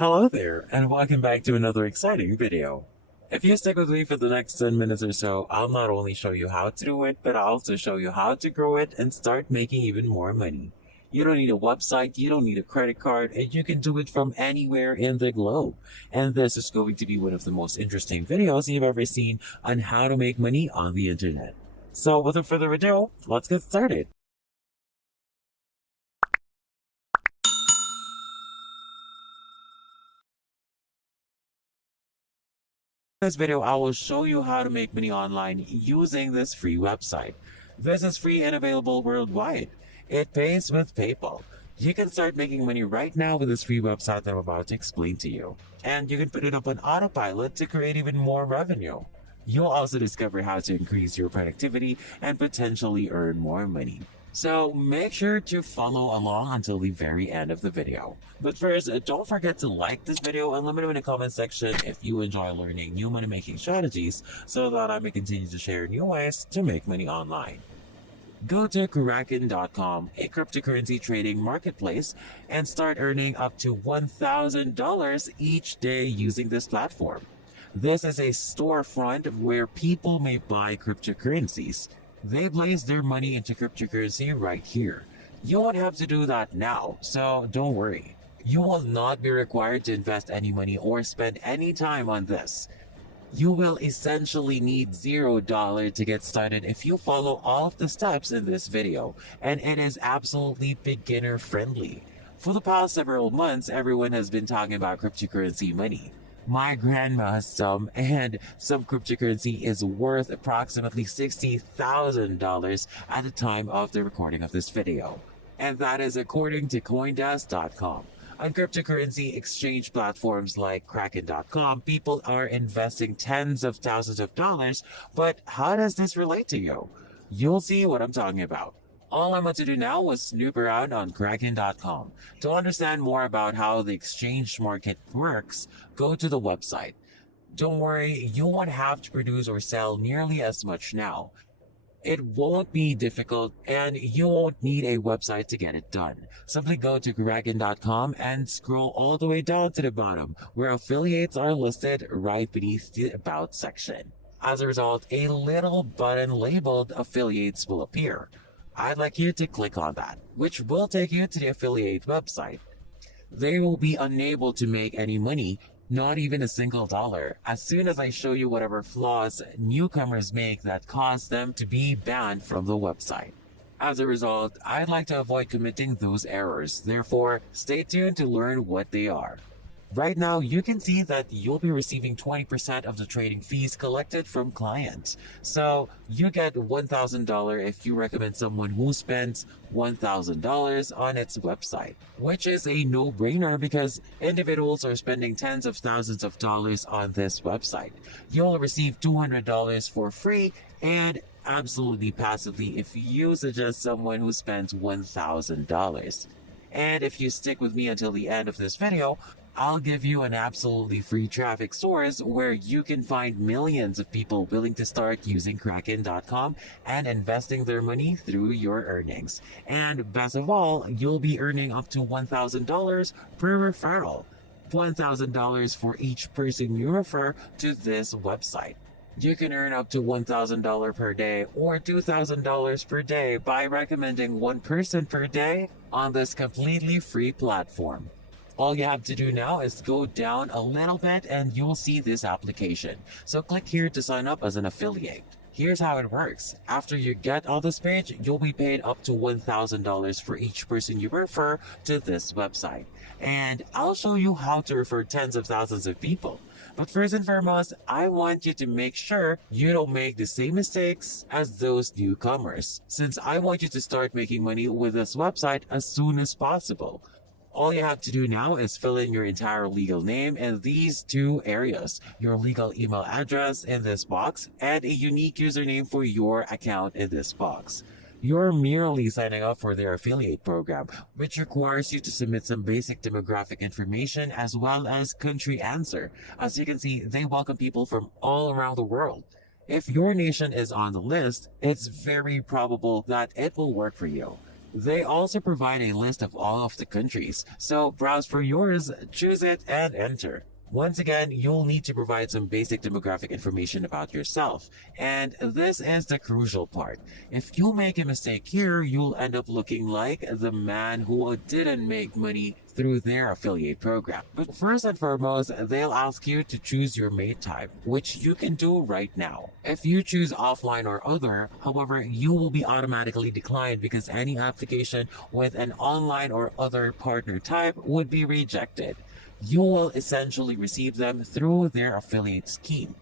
Hello there, and welcome back to another exciting video. If you stick with me for the next 10 minutes or so, I'll not only show you how to do it, but I'll also show you how to grow it and start making even more money. You don't need a website, you don't need a credit card, and you can do it from anywhere in the globe. And this is going to be one of the most interesting videos you've ever seen on how to make money on the internet. So without further ado, let's get started. In this video, I will show you how to make money online using this free website. This is free and available worldwide. It pays with PayPal. You can start making money right now with this free website that I'm about to explain to you. And you can put it up on autopilot to create even more revenue. You'll also discover how to increase your productivity and potentially earn more money. So make sure to follow along until the very end of the video. But first, don't forget to like this video and let me know in the comment section if you enjoy learning new money making strategies so that I may continue to share new ways to make money online. Go to Kraken.com, a cryptocurrency trading marketplace, and start earning up to $1,000 each day using this platform. This is a storefront where people may buy cryptocurrencies. They place their money into cryptocurrency right here. You won't have to do that now, so don't worry. You will not be required to invest any money or spend any time on this. You will essentially need $0 to get started if you follow all of the steps in this video, and it is absolutely beginner friendly. For the past several months, everyone has been talking about cryptocurrency money. My grandma has some, and some cryptocurrency is worth approximately $60,000 at the time of the recording of this video. And that is according to Coindesk.com. On cryptocurrency exchange platforms like Kraken.com, people are investing tens of thousands of dollars, but how does this relate to you? You'll see what I'm talking about. All I want to do now was snoop around on Kraken.com. To understand more about how the exchange market works, go to the website. Don't worry, you won't have to produce or sell nearly as much now. It won't be difficult and you won't need a website to get it done. Simply go to Kraken.com and scroll all the way down to the bottom where affiliates are listed right beneath the About section. As a result, a little button labeled Affiliates will appear. I'd like you to click on that, which will take you to the affiliate website. They will be unable to make any money, not even a single dollar, as soon as I show you whatever flaws newcomers make that cause them to be banned from the website. As a result, I'd like to avoid committing those errors, therefore stay tuned to learn what they are. Right now, you can see that you'll be receiving 20% of the trading fees collected from clients. So you get $1,000 if you recommend someone who spends $1,000 on its website, which is a no-brainer because individuals are spending tens of thousands of dollars on this website. You'll receive $200 for free and absolutely passively if you suggest someone who spends $1,000. And if you stick with me until the end of this video, I'll give you an absolutely free traffic source where you can find millions of people willing to start using Kraken.com and investing their money through your earnings. And best of all, you'll be earning up to $1,000 per referral. $1,000 for each person you refer to this website. You can earn up to $1,000 per day or $2,000 per day by recommending one person per day on this completely free platform. All you have to do now is go down a little bit and you'll see this application. So click here to sign up as an affiliate. Here's how it works. After you get on this page, you'll be paid up to $1,000 for each person you refer to this website. And I'll show you how to refer tens of thousands of people. But first and foremost, I want you to make sure you don't make the same mistakes as those newcomers, since I want you to start making money with this website as soon as possible. All you have to do now is fill in your entire legal name in these two areas, your legal email address in this box, and a unique username for your account in this box. You're merely signing up for their affiliate program, which requires you to submit some basic demographic information as well as country answer. As you can see, they welcome people from all around the world. If your nation is on the list, it's very probable that it will work for you. They also provide a list of all of the countries, so browse for yours, choose it, and enter. Once again, you'll need to provide some basic demographic information about yourself. And this is the crucial part. If you make a mistake here, you'll end up looking like the man who didn't make money through their affiliate program. But first and foremost, they'll ask you to choose your mate type, which you can do right now. If you choose offline or other, however, you will be automatically declined because any application with an online or other partner type would be rejected. You will essentially receive them through their affiliate scheme,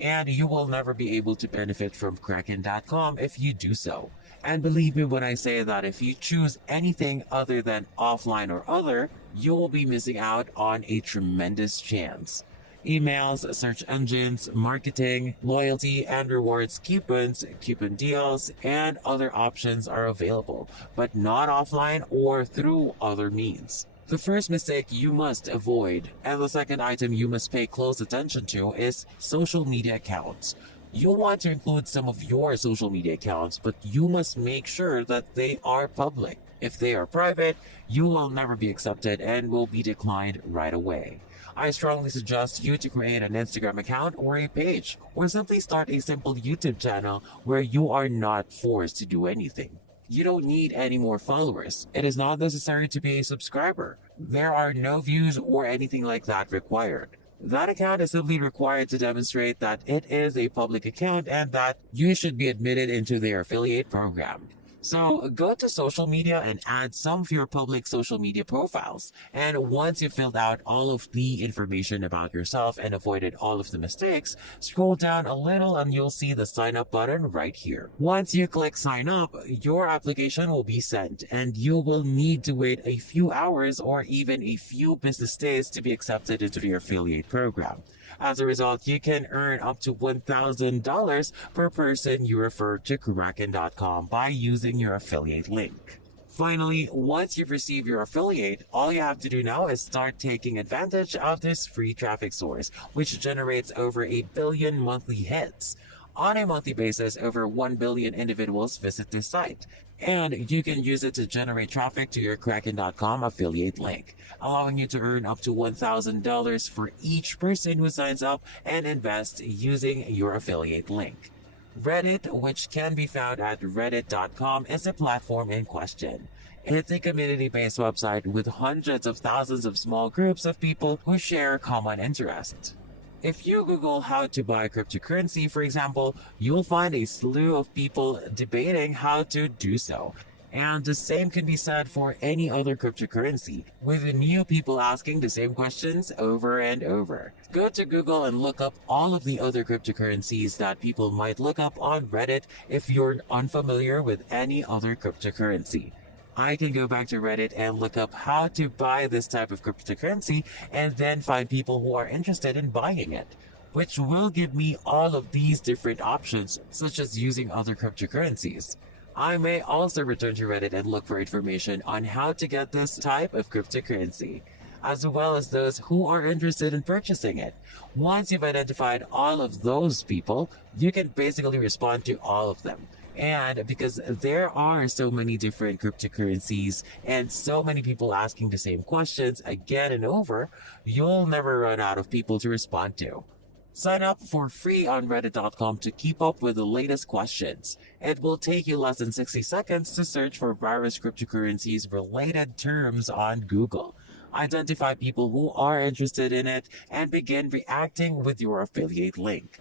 and you will never be able to benefit from Kraken.com if you do so. And believe me when I say that if you choose anything other than offline or other, you will be missing out on a tremendous chance. Emails, search engines, marketing, loyalty and rewards, coupons, coupon deals, and other options are available, but not offline or through other means. The first mistake you must avoid, and the second item you must pay close attention to, is social media accounts. You'll want to include some of your social media accounts, but you must make sure that they are public. If they are private, you will never be accepted and will be declined right away. I strongly suggest you to create an Instagram account or a page, or simply start a simple YouTube channel where you are not forced to do anything. You don't need any more followers. It is not necessary to be a subscriber. There are no views or anything like that required. That account is simply required to demonstrate that it is a public account and that you should be admitted into their affiliate program. So go to social media and add some of your public social media profiles. And once you've filled out all of the information about yourself and avoided all of the mistakes, scroll down a little and you'll see the sign up button right here. Once you click sign up, your application will be sent and you will need to wait a few hours or even a few business days to be accepted into your affiliate program. As a result, you can earn up to $1,000 per person you refer to Kraken.com by using your affiliate link. Finally, once you've received your affiliate, all you have to do now is start taking advantage of this free traffic source, which generates over 1 billion monthly hits. On a monthly basis, over 1 billion individuals visit this site, and you can use it to generate traffic to your Kraken.com affiliate link, allowing you to earn up to $1,000 for each person who signs up and invests using your affiliate link. Reddit, which can be found at reddit.com, is the platform in question. It's a community-based website with hundreds of thousands of small groups of people who share common interests. If you Google how to buy cryptocurrency, for example, you'll find a slew of people debating how to do so. And the same can be said for any other cryptocurrency, with new people asking the same questions over and over. Go to Google and look up all of the other cryptocurrencies that people might look up on Reddit if you're unfamiliar with any other cryptocurrency. I can go back to Reddit and look up how to buy this type of cryptocurrency and then find people who are interested in buying it, which will give me all of these different options, such as using other cryptocurrencies. I may also return to Reddit and look for information on how to get this type of cryptocurrency, as well as those who are interested in purchasing it. Once you've identified all of those people, you can basically respond to all of them. And because there are so many different cryptocurrencies and so many people asking the same questions again and over, you'll never run out of people to respond to. Sign up for free on reddit.com to keep up with the latest questions. It will take you less than 60 seconds to search for various cryptocurrencies related terms on Google. Identify people who are interested in it and begin reacting with your affiliate link.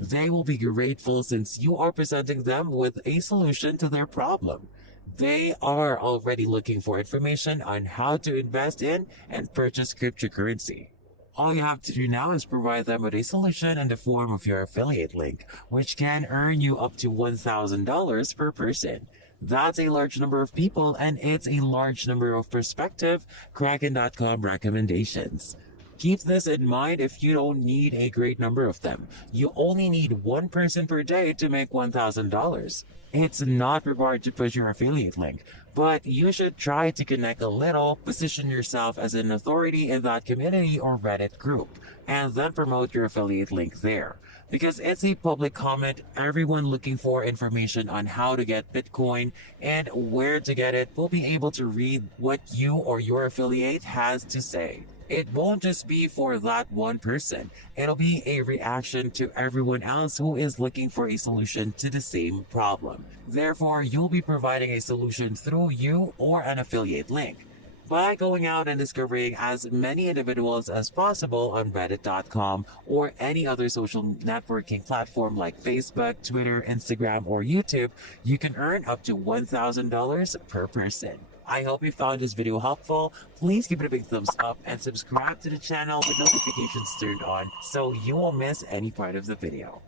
They will be grateful since you are presenting them with a solution to their problem. They are already looking for information on how to invest in and purchase cryptocurrency. All you have to do now is provide them with a solution in the form of your affiliate link, which can earn you up to $1,000 per person. That's a large number of people, and it's a large number of prospective Kraken.com recommendations. Keep this in mind if you don't need a great number of them. You only need one person per day to make $1,000. It's not required to push your affiliate link, but you should try to connect a little, position yourself as an authority in that community or Reddit group, and then promote your affiliate link there. Because it's a public comment, everyone looking for information on how to get Bitcoin and where to get it will be able to read what you or your affiliate has to say. It won't just be for that one person. It'll be a reaction to everyone else who is looking for a solution to the same problem. Therefore, you'll be providing a solution through you or an affiliate link by going out and discovering as many individuals as possible on reddit.com or any other social networking platform like Facebook, Twitter, Instagram, or YouTube. You can earn up to $1,000 per person. I hope you found this video helpful. Please give it a big thumbs up and subscribe to the channel with notifications turned on so you won't miss any part of the video.